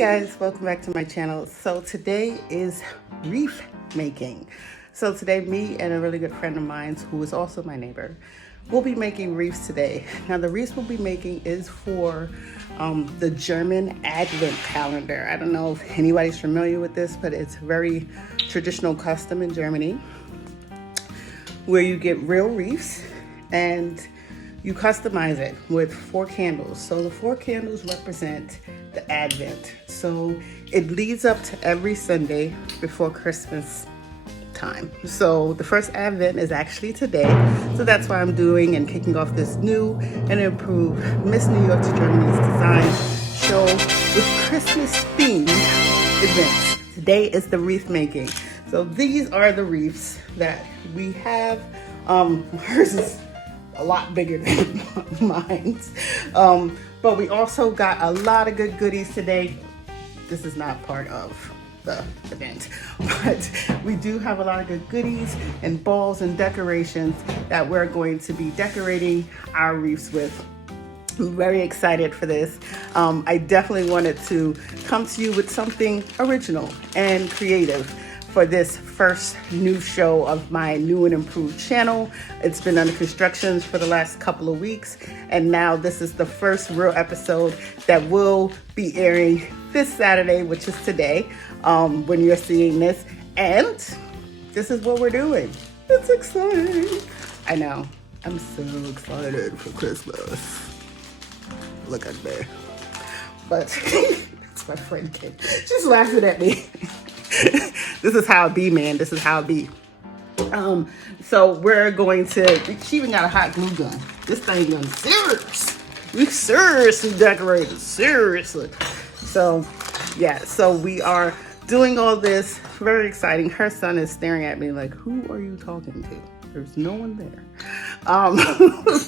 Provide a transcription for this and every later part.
guys, welcome back to my channel. So today is wreath making. So today me and a really good friend of mine who is also my neighbor will be making wreaths today. Now the wreaths we'll be making is for the German Advent calendar. I don't know if anybody's familiar with this, but it's very traditional custom in Germany where you get real wreaths and you customize it with 4 candles. So the 4 candles represent the Advent. So it leads up to every Sunday before Christmas time. So the first Advent is actually today. So that's why I'm doing and kicking off this new and improved Miss New York to Germany's design show with Christmas themed events. Today is the wreath making. So these are the wreaths that we have. Hers is a lot bigger than mine's. But we also got a lot of good goodies today. This is not part of the event, but we do have a lot of good goodies and balls and decorations that we're going to be decorating our wreaths with. I'm very excited for this. I definitely wanted to come to you with something original and creative for this first new show of my new and improved channel. It's been under construction for the last couple of weeks, and now this is the first real episode that will be airing this Saturday, which is today, when you're seeing this, and this is what we're doing. It's exciting. I know, I'm so excited for Christmas. Look at me. But that's my friend Kim. She's laughing at me. This is how it be, man. This is how it be. So we're going to, she even got a hot glue gun. This thing done serious. We seriously decorated, seriously. So yeah, so we are doing all this. Very exciting. Her son is staring at me like, who are you talking to? There's no one there.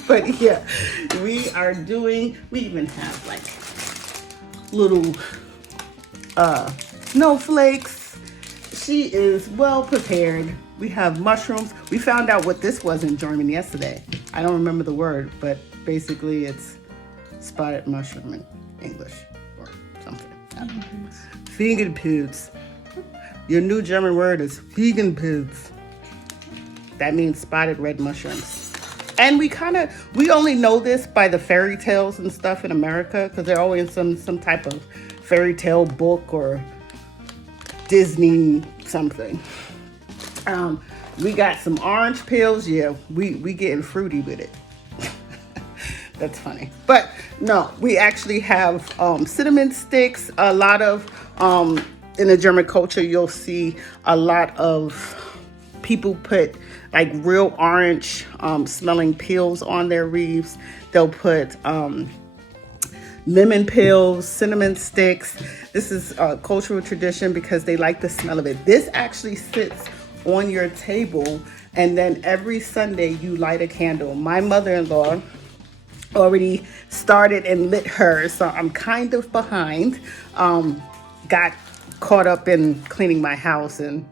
But yeah, we are doing, we even have like little snowflakes. She is well prepared. We have mushrooms. We found out what this was in German yesterday. I don't remember the word, but basically it's spotted mushroom in English or something. Fliegenpilz. Your new German word is Fliegenpilz. That means spotted red mushrooms. And we only know this by the fairy tales and stuff in America, because they're always some type of fairy tale book or Disney something. We got some orange peels. Yeah, we getting fruity with it. That's funny. But no, we actually have cinnamon sticks. A lot of in the German culture, you'll see a lot of people put like real orange smelling peels on their wreaths. They'll put lemon peels, cinnamon sticks. This is a cultural tradition because they like the smell of it. This actually sits on your table, and then every Sunday you light a candle. My mother-in-law already started and lit hers, so I'm kind of behind. Got caught up in cleaning my house, and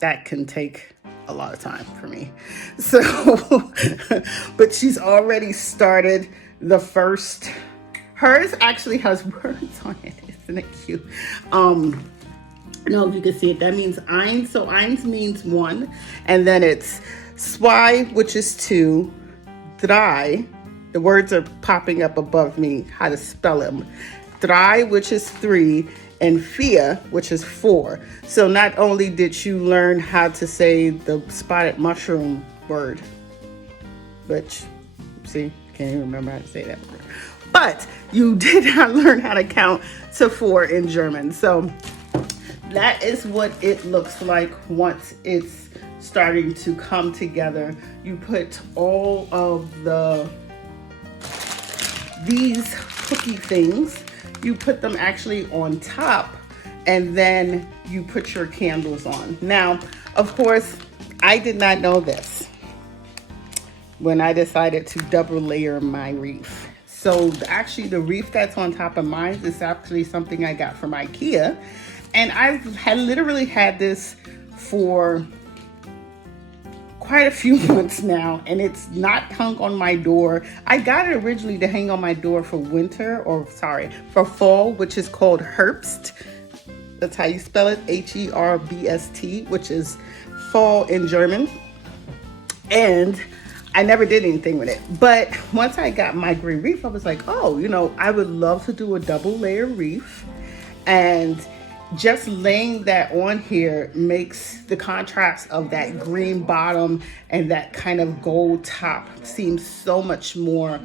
that can take a lot of time for me. So, but she's already started the first. Hers actually has words on it. Isn't it cute? I don't know if you can see it. That means eins. So eins means 1. And then it's zwei, which is 2. Drei. The words are popping up above me, how to spell them. Drei, which is 3. And vier, which is 4. So not only did you learn how to say the spotted mushroom word, which, see, can't even remember how to say that word, but you did not learn how to count to 4 in German. So that is what it looks like once it's starting to come together. You put all of these cookie things, you put them actually on top, and then you put your candles on. Now, of course, I did not know this when I decided to double layer my wreath. So actually the wreath that's on top of mine is actually something I got from IKEA. And I've literally had this for quite a few months now, and it's not hung on my door. I got it originally to hang on my door for for fall, which is called Herbst. That's how you spell it, Herbst, which is fall in German. And I never did anything with it. But once I got my green wreath, I was like, oh, I would love to do a double layer wreath. And just laying that on here makes the contrast of that green bottom and that kind of gold top seem so much more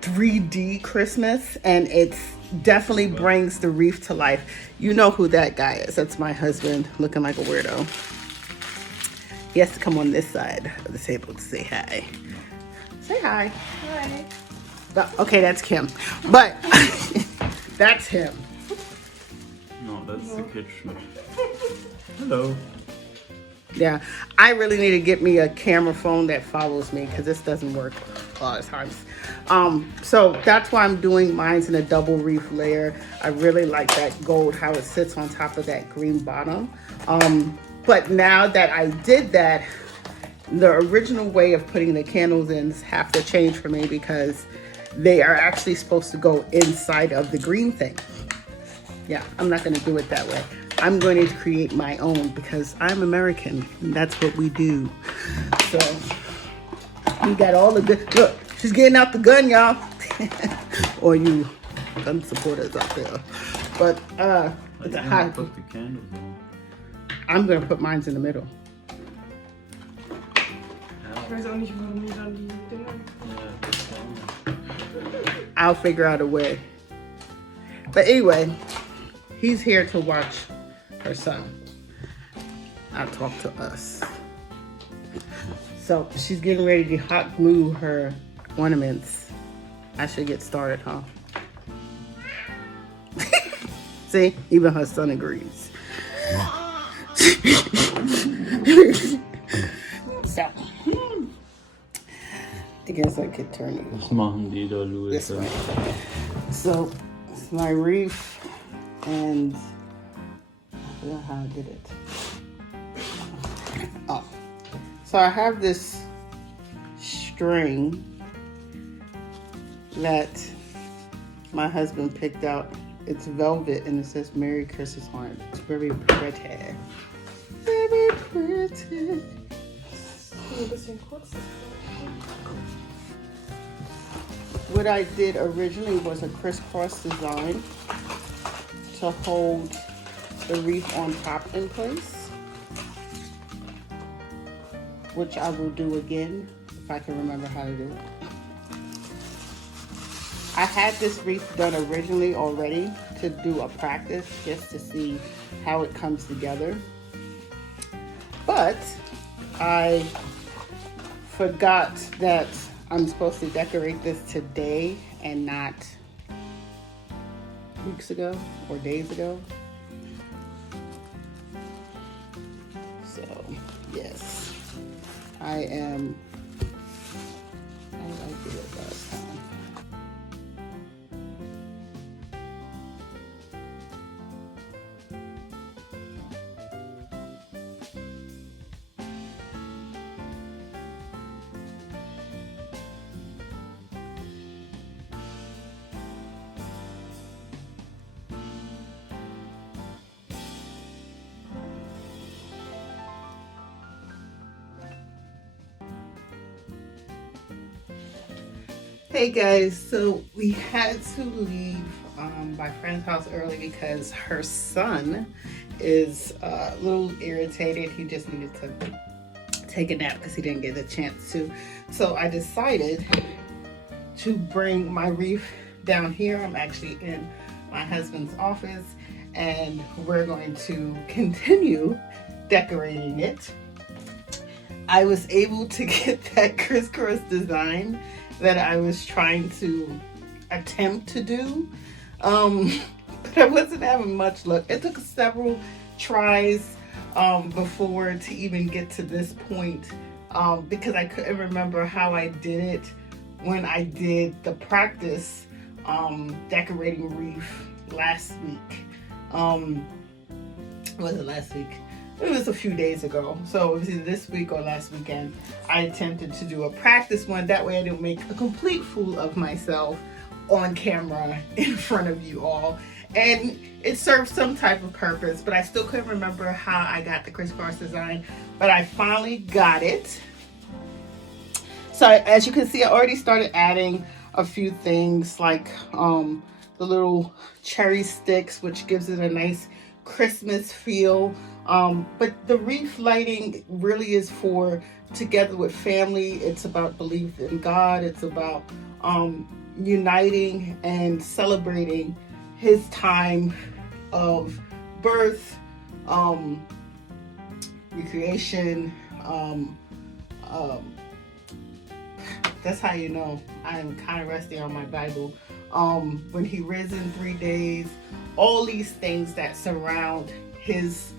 3D Christmas, and it's definitely brings the wreath to life. You know who that guy is. That's my husband looking like a weirdo. He has to come on this side of the table to say hi. Say hi. Hi. Okay, that's Kim. But that's him. No, that's the kitchen. Hello. Yeah, I really need to get me a camera phone that follows me because this doesn't work a lot of times. So that's why I'm doing mine in a double wreath layer. I really like that gold, how it sits on top of that green bottom. But now that I did that, the original way of putting the candles in have to change for me because they are actually supposed to go inside of the green thing. Yeah, I'm not going to do it that way. I'm going to create my own because I'm American and that's what we do. So we got all the good. Look, she's getting out the gun, y'all. Or you gun supporters out there. But it's a high. Put the candles on. I'm going to put mine in the middle. Ich weiß auch nicht, warum die dann die Dinger. I'll figure out a way. But anyway, he's here to watch her son. I'll talk to us. So she's getting ready to hot glue her ornaments. I should get started, huh? See, even her son agrees. So, I guess I could turn it Was machen die da, Louis? this way. So, it's my wreath, and I forgot how I did it. Oh, so I have this string that my husband picked out. It's velvet and it says Merry Christmas on it. It's very pretty. Very pretty. Ein bisschen kurz. What I did originally was a crisscross design to hold the wreath on top in place, which I will do again if I can remember how to do it. I had this wreath done originally already to do a practice just to see how it comes together, but I forgot that I'm supposed to decorate this today and not weeks ago or days ago. So, yes, I am. How did I do it last time? Hey guys, so we had to leave my friend's house early because her son is a little irritated. He just needed to take a nap because he didn't get a chance to. So I decided to bring my wreath down here. I'm actually in my husband's office and we're going to continue decorating it. I was able to get that crisscross design that I was trying to attempt to do, but I wasn't having much luck. It took several tries before to even get to this point because I couldn't remember how I did it when I did the practice last week. Was it last week? it was a few days ago. So it was either this week or last weekend. I attempted to do a practice one. That way I didn't make a complete fool of myself on camera in front of you all. And it served some type of purpose, but I still couldn't remember how I got the crisscross design, but I finally got it. So as you can see, I already started adding a few things like the little cherry sticks, which gives it a nice Christmas feel. But the wreath lighting really is for together with family. It's about belief in God. It's about uniting and celebrating his time of birth, recreation. That's how you know I'm kind of rusty on my Bible. When he risen in 3 days, all these things that surround his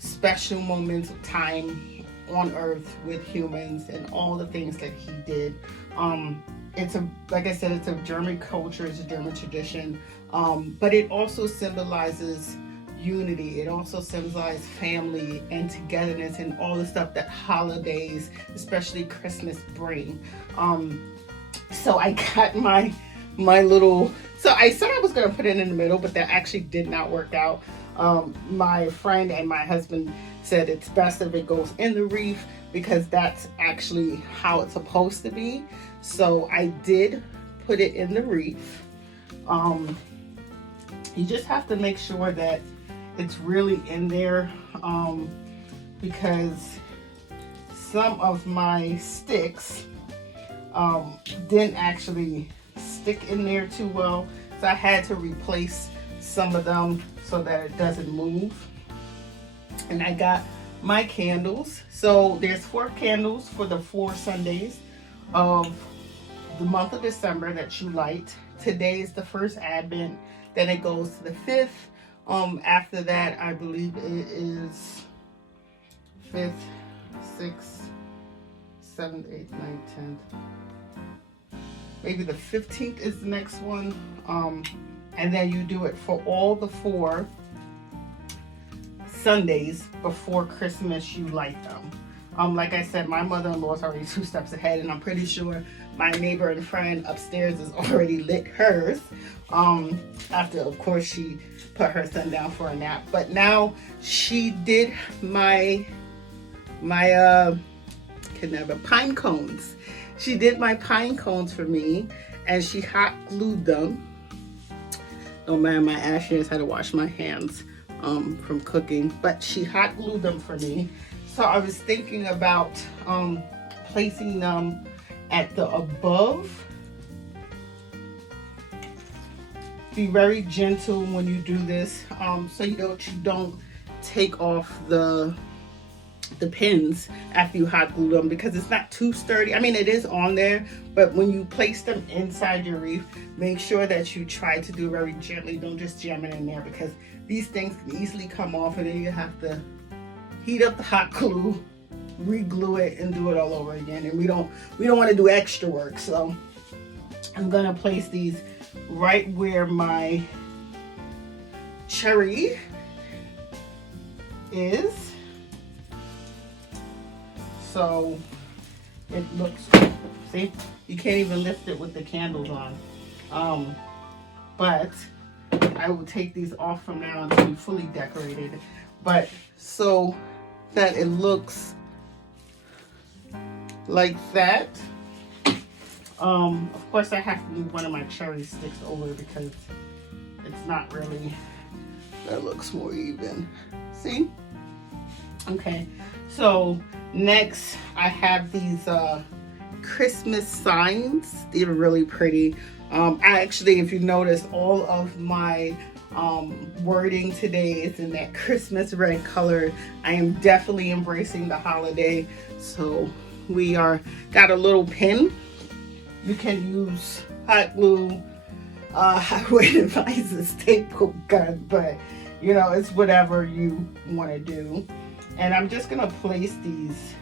special moments of time on earth with humans and all the things that he did. It's like I said, it's a German culture, it's a German tradition, but it also symbolizes unity. It also symbolizes family and togetherness and all the stuff that holidays, especially Christmas, bring. So I got my little, so I said I was going to put it in the middle, but that actually did not work out. My friend and my husband said it's best if it goes in the wreath because that's actually how it's supposed to be. So I did put it in the wreath. You just have to make sure that it's really in there, because some of my sticks didn't actually stick in there too well, so I had to replace some of them so that it doesn't move. And I got my candles. So there's 4 candles for the 4 Sundays of the month of December that you light. Today is the first Advent, then it goes to the 5th. After that, I believe it is 5th, 6th, 7th, 8th, 9th, 10th. Maybe the 15th is the next one. And then you do it for all the 4 Sundays before Christmas, you light them. Like I said, my mother-in-law is already 2 steps ahead, and I'm pretty sure my neighbor and friend upstairs has already lit hers. After, of course, she put her son down for a nap. But now she did my pine cones. She did my pine cones for me, and she hot glued them. Oh man, my ashes, had to wash my hands from cooking, but she hot glued them for me. So I was thinking about placing them at the above. Be very gentle when you do this, so you don't take off the pins after you hot glue them, because it's not too sturdy. I mean, it is on there, but when you place them inside your wreath, make sure that you try to do it very gently. Don't just jam it in there, because these things can easily come off, and then you have to heat up the hot glue, re-glue it, and do it all over again. And we don't want to do extra work. So I'm gonna place these right where my cherry is. So it looks, see, you can't even lift it with the candles on. But I will take these off from now until we fully decorated. But so that it looks like that. Of course I have to move one of my cherry sticks over because it's not really, that looks more even. See? Okay, so next I have these Christmas signs. They're really pretty. I actually, if you notice, all of my wording today is in that Christmas red color. I am definitely embracing the holiday. So we got a little pin. You can use hot glue. I would advise a staple gun, but you know, it's whatever you want to do. And I'm just gonna place these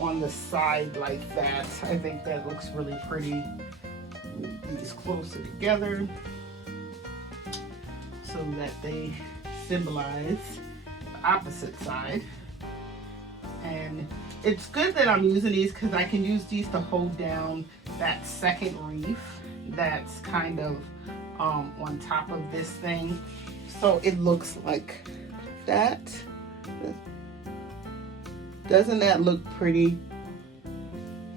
on the side like that. I think that looks really pretty. Move these closer together so that they symbolize the opposite side. And it's good that I'm using these because I can use these to hold down that second wreath that's kind of on top of this thing. So it looks like that. Doesn't that look pretty?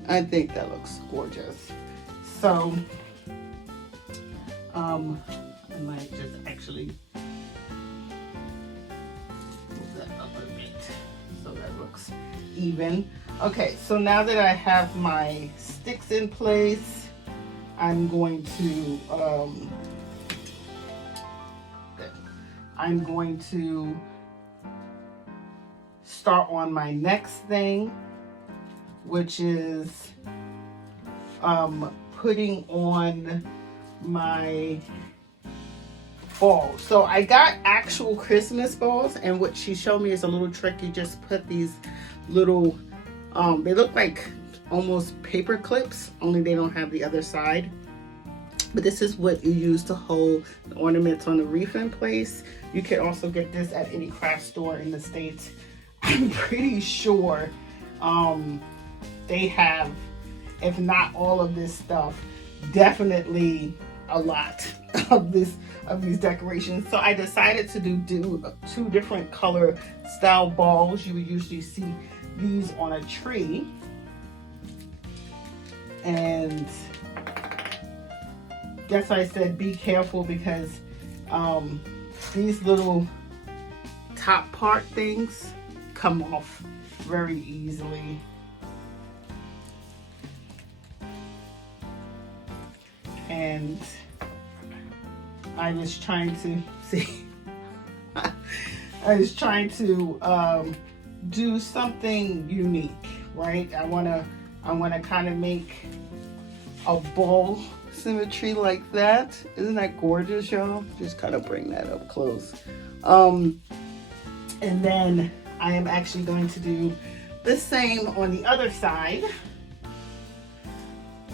I think that looks gorgeous. So I might just actually move that up a bit so that looks even. Okay, so now that I have my sticks in place, I'm going to start on my next thing, which is putting on my balls. So I got actual Christmas balls, and what she showed me is a little trick. You just put these little, they look like almost paper clips, only they don't have the other side. But this is what you use to hold the ornaments on the wreath in place. You can also get this at any craft store in the States. I'm pretty sure they have, if not all of this stuff, definitely a lot of these decorations. So I decided to do two different color style balls. You would usually see these on a tree. And that's why I said be careful, because these little top part things come off very easily. And I was trying to see, I was trying to do something unique, right? I wanna kind of make a ball symmetry like that. Isn't that gorgeous, y'all? Just kind of bring that up close. And then I am actually going to do the same on the other side.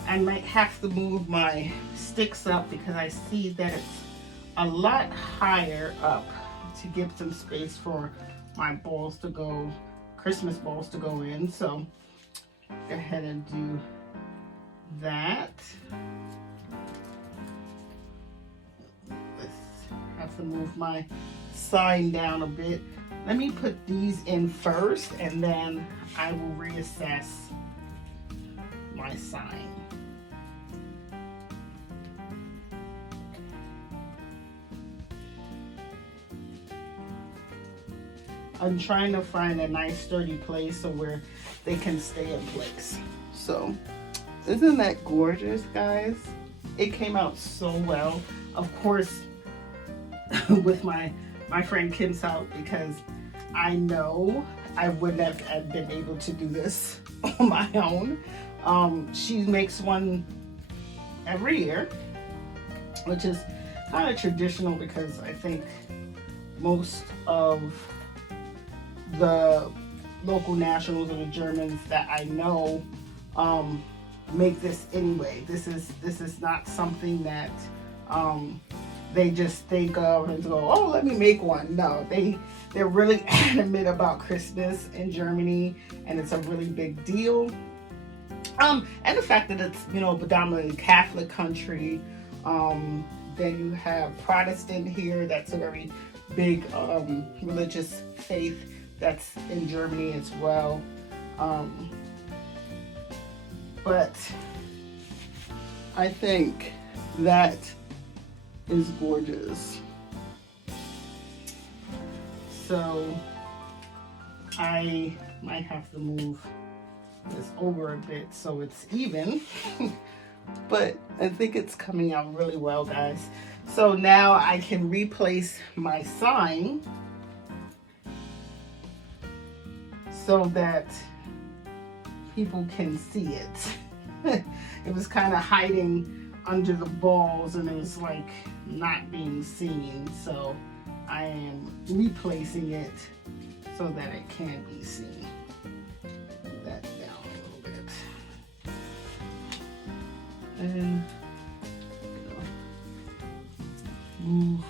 I might have to move my sticks up because I see that it's a lot higher up to give some space for my balls to go, Christmas balls to go in. So go ahead and do that. Have to move my sign down a bit. Let me put these in first, and then I will reassess my sign. I'm trying to find a nice sturdy place so where they can stay in place. So, isn't that gorgeous, guys? It came out so well. Of course, with my friend Kim's help, because I know I wouldn't have been able to do this on my own. She makes one every year, which is kind of traditional, because I think most of the local nationals or the Germans that I know make this anyway. This is not something that they just think of and go, oh, let me make one. No, they're really adamant about Christmas in Germany, and it's a really big deal. And the fact that it's, you know, predominantly Catholic country. Then you have Protestant here. That's a very big religious faith that's in Germany as well. But I think that is gorgeous. So I might have to move this over a bit so it's even. But I think it's coming out really well, guys. So now I can replace my sign so that people can see it. It was kind of hiding under the balls, and it was like not being seen. So I am replacing it so that it can be seen. Move that down a little bit. And move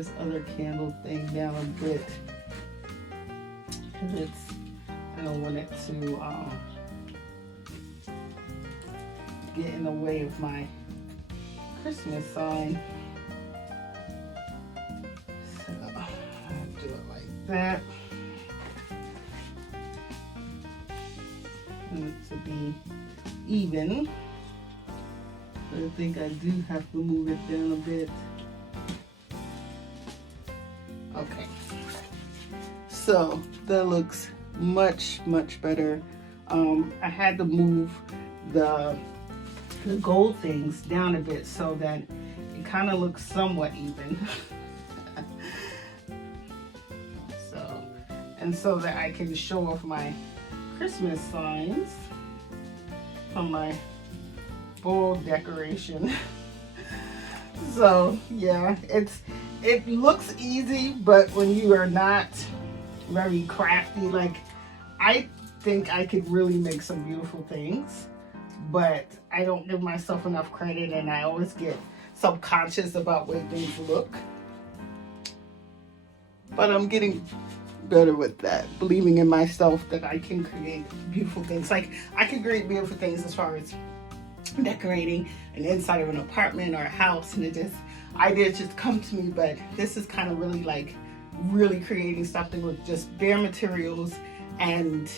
this other candle thing down a bit because I don't want it to get in the way of my Christmas sign. So I do it like that. And it to be even. But I think I do have to move it down a bit. Okay. So that looks much better. I had to move the gold things down a bit so that it kind of looks somewhat even. So that I can show off my Christmas signs from my bowl decoration. So yeah, it looks easy, but when you are not very crafty, like I think I could really make some beautiful things, but I don't give myself enough credit, and I always get subconscious about the way things look. But I'm getting better with that, believing in myself that I can create beautiful things. Like I can create beautiful things as far as decorating an inside of an apartment or a house, and ideas just come to me. But this is kind of really like really creating something with just bare materials and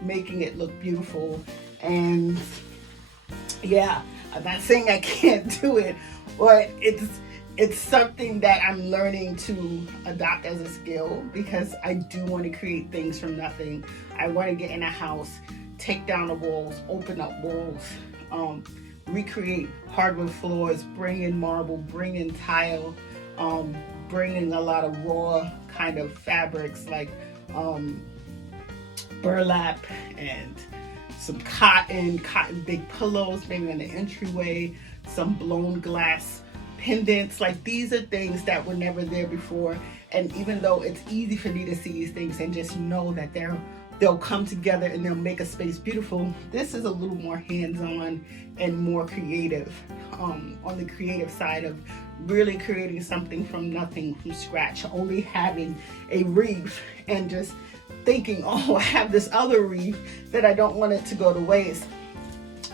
making it look beautiful. And yeah, I'm not saying I can't do it, but it's something that I'm learning to adopt as a skill, because I do want to create things from nothing. I want to get in a house, take down the walls, open up walls, recreate hardwood floors, bring in marble, bring in tile, bring in a lot of raw kind of fabrics like burlap and some cotton big pillows, maybe in the entryway, some blown glass pendants. Like these are things that were never there before, and even though it's easy for me to see these things and just know that they'll come together and they'll make a space beautiful, this is a little more hands-on and more creative, on the creative side of really creating something from nothing, from scratch, only having a wreath and just thinking, oh, I have this other wreath that I don't want it to go to waste,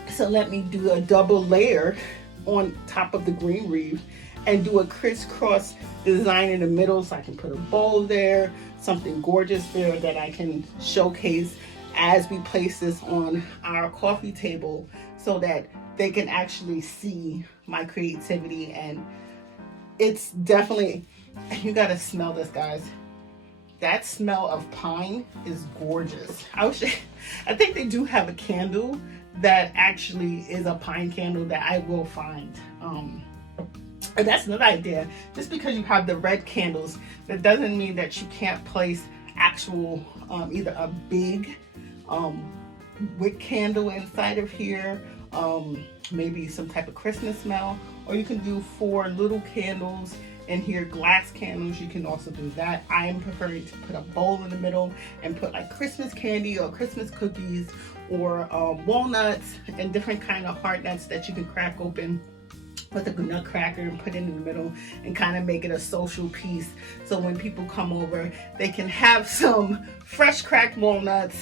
so let me do a double layer on top of the green wreath and do a crisscross design in the middle, so I can put a bowl there, something gorgeous there that I can showcase as we place this on our coffee table, so that they can actually see my creativity. And it's definitely, you gotta smell this, guys. That smell of pine is gorgeous. I think they do have a candle that actually is a pine candle that I will find. And that's another idea. Just because you have the red candles, that doesn't mean that you can't place actual either a big wick candle inside of here, maybe some type of Christmas smell, or you can do 4 little candles in here, glass candles. You can also do that. I am preferring to put a bowl in the middle and put like Christmas candy or Christmas cookies or walnuts and different kind of hard nuts that you can crack open with a nutcracker and put it in the middle and kind of make it a social piece. So when people come over, they can have some fresh cracked walnuts,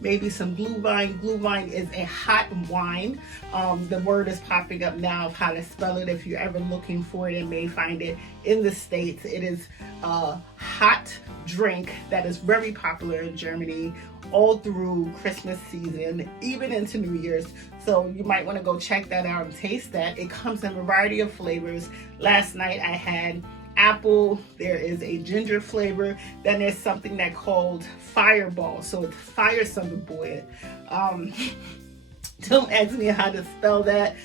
maybe some glühwein. Glühwein is a hot wine. The word is popping up now of how to spell it. If you're ever looking for it and may find it in the States, it is a hot drink that is very popular in Germany all through Christmas season, even into New Year's. So you might want to go check that out and taste that. It comes in a variety of flavors. Last night I had apple, there is a ginger flavor, then there's something that called fireball, so it's fire something boy. Don't ask me how to spell that.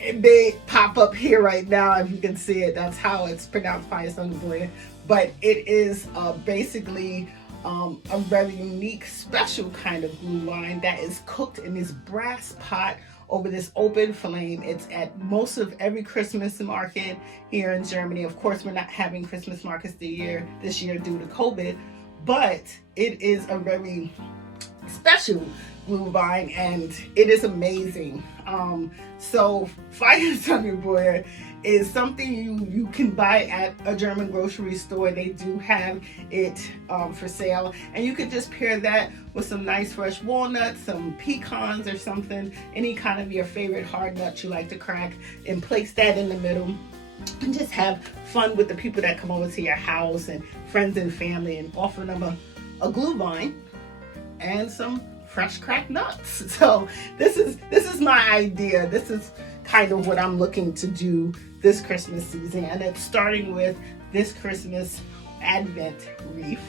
It may pop up here right now if you can see it. That's how it's pronounced, fire something boy. But it is basically a very unique, special kind of glühwein that is cooked in this brass pot over this open flame. It's at most of every Christmas market here in Germany. Of course, we're not having Christmas markets this year due to COVID, but it is a very special glue vine, and it is amazing. So fire tummy boy is something you can buy at a German grocery store. They do have it for sale, and you could just pair that with some nice fresh walnuts, some pecans or something, any kind of your favorite hard nuts you like to crack, and place that in the middle and just have fun with the people that come over to your house and friends and family, and offer them a glue vine and some fresh cracked nuts. So this is my idea. This is kind of what I'm looking to do this Christmas season, and it's starting with this Christmas Advent wreath.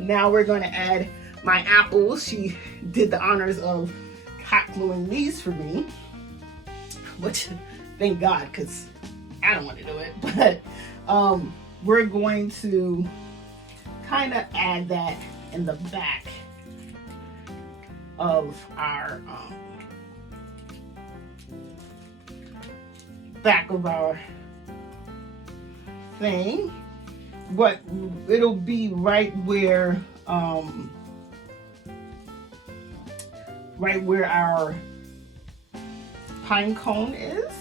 Now we're going to add my apples. She did the honors of hot gluing these for me, which thank God, because I don't want to do it. But we're going to kind of add that in the back of our thing, but it'll be right where our pine cone is,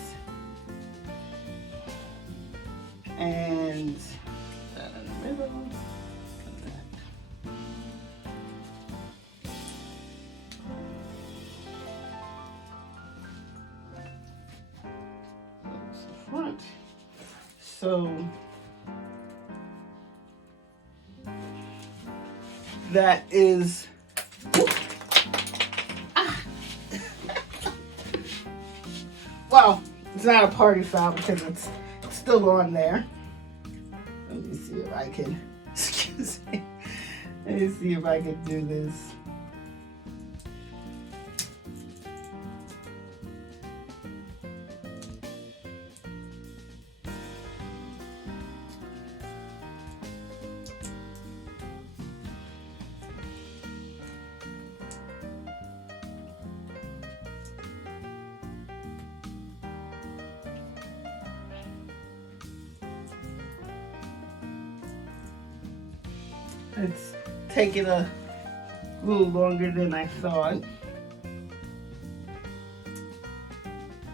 and that in the middle. Front. So that is well, it's not a party foul because it's still on there. Let me see if I can excuse me. Let me see if I can do this. It's taking a little longer than I thought,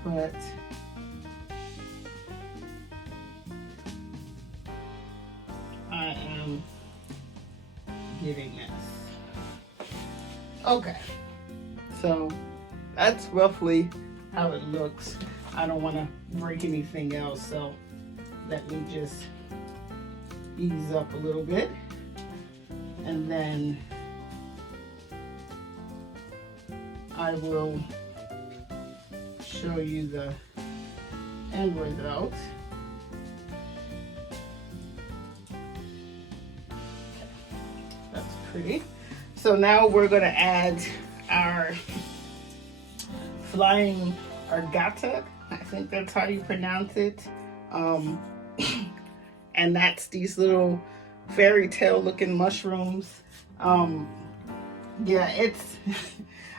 but I am getting this. Okay, so that's roughly how it looks. I don't want to break anything else, so let me just ease up a little bit. And then I will show you the end result. That's pretty. So now we're going to add our flying argata. I think that's how you pronounce it. And that's these little fairy tale looking mushrooms. Yeah, it's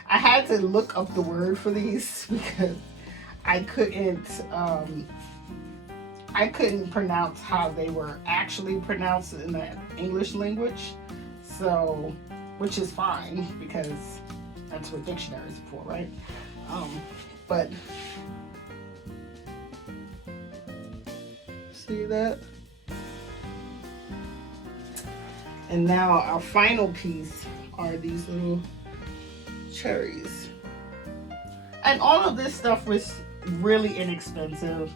I had to look up the word for these because I couldn't pronounce how they were actually pronounced in the English language. So, which is fine because that's what dictionaries are for, right? But see that? And now our final piece are these little cherries. And all of this stuff was really inexpensive.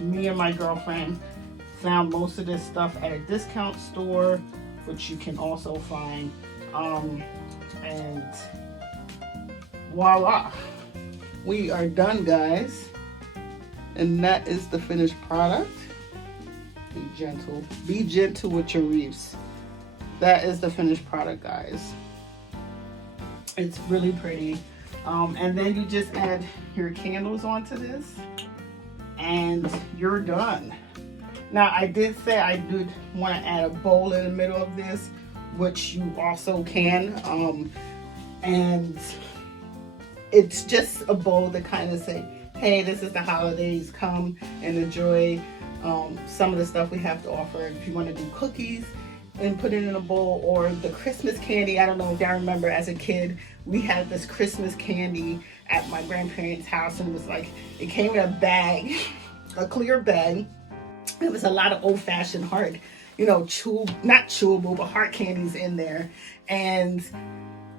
Me and my girlfriend found most of this stuff at a discount store, which you can also find. And voila, we are done, guys. And that is the finished product. Be gentle. Be gentle with your wreaths. That is the finished product, guys. It's really pretty. And then you just add your candles onto this and you're done. Now, I did say I did want to add a bowl in the middle of this, which you also can. And it's just a bowl to kind of say, hey, this is the holidays, come and enjoy some of the stuff we have to offer. If you want to do cookies, and put it in a bowl, or the Christmas candy. I don't know if y'all remember, as a kid, we had this Christmas candy at my grandparents' house, and it was like, it came in a bag, a clear bag. It was a lot of old-fashioned hard, not chewable, but hard candies in there. And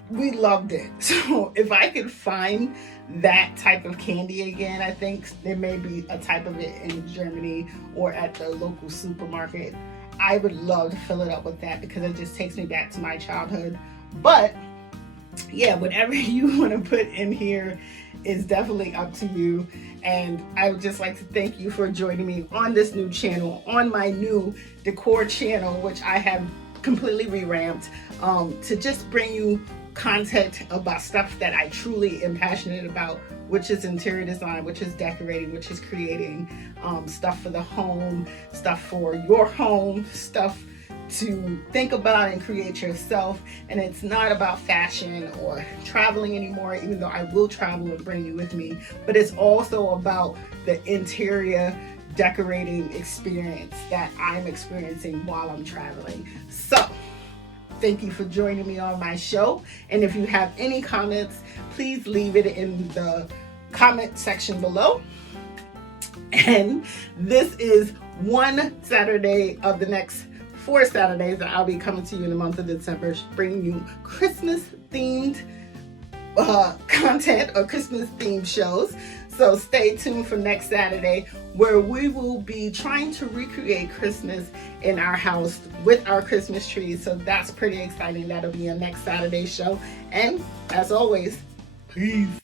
we loved it. So if I could find that type of candy again, I think there may be a type of it in Germany or at the local supermarket. I would love to fill it up with that, because it just takes me back to my childhood. But yeah, whatever you want to put in here is definitely up to you. And I would just like to thank you for joining me on this new channel, on my new decor channel, which I have completely revamped, to just bring you content about stuff that I truly am passionate about, which is interior design, which is decorating, which is creating stuff for the home, stuff for your home, stuff to think about and create yourself. And it's not about fashion or traveling anymore, even though I will travel and bring you with me, but it's also about the interior decorating experience that I'm experiencing while I'm traveling. So thank you for joining me on my show. And if you have any comments, please leave it in the comment section below. And this is one Saturday of the next 4 Saturdays that I'll be coming to you in the month of December, bringing you Christmas themed content or Christmas themed shows. So stay tuned for next Saturday, where we will be trying to recreate Christmas in our house with our Christmas trees. So that's pretty exciting. That'll be a next Saturday show. And as always, peace.